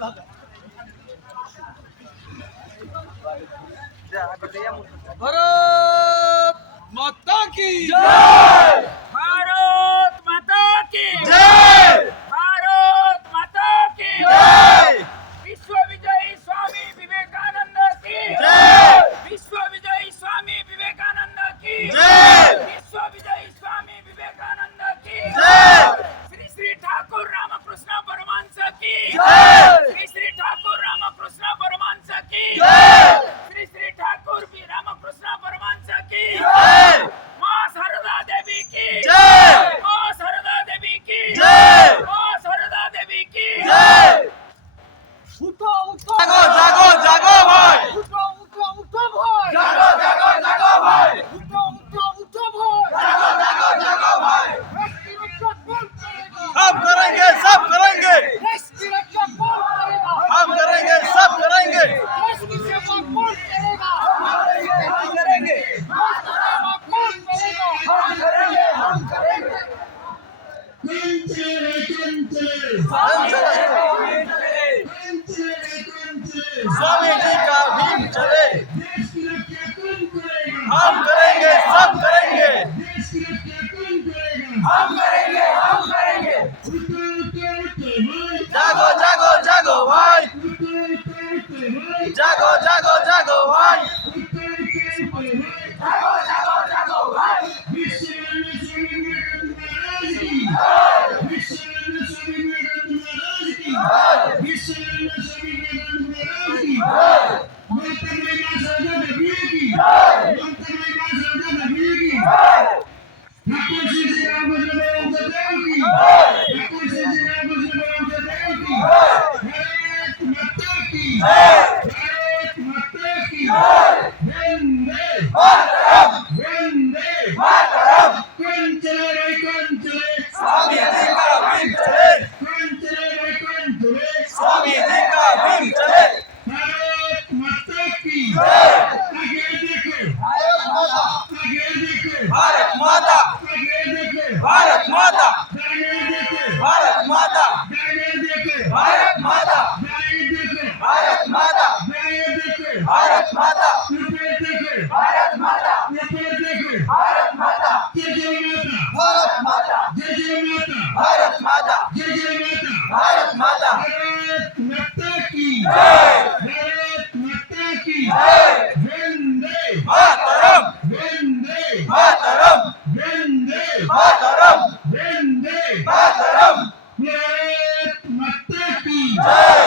भारत माता की जय। भारत माता की जय। भारत माता की जय। विश्व विजयी स्वामी विवेकानंद की जय। विश्व विजयी स्वामी विवेकानंद की जय। विश्व विजयी स्वामी विवेकानंद की जय। श्री श्री ठाकुर रामकृष्ण परमहंस की जय। श्री श्री ठाकुर रामकृष्ण परमहंस की जय। श्री श्री ठाकुर भी रामकृष्ण परमहंस की जय। मां शारदा देवी की जय। मां शारदा देवी की जय। मां शारदा देवी की जय। उठो उठो जागो जागो जागो भाई। उठो उठो उठो भाई जागो जागो जागो भाई। उठो उठो उठो भाई जागो जागो जागो भाई। देश की रक्षा कौन करेगा हम करेंगे, सब करेंगे। देश की रक्षा कौन करेगा हम करेंगे, सब करेंगे। देश की सेवा कौन करेगा हम करेंगे। देश की सेवा कौन करेगा हम करेंगे। स्वामी जी का भीम चले। हम करेंगे, सब करेंगे। हम करेंगे, हम करेंगे। जागो जागो जागो भाई। जागो जागो जागो भाई। जागो जागो जागो भाई। स्वामी जी का भीम चले। स्वामी जी का भीम चले। भारत माता। भारत माता। भारत माता। भारत माता। भारत माता। भारत माता। भारत माता। भारत माता। भारत माता। भारत माता। भारत माता। मातरम। मातरम। मातरम। मातरम। जय।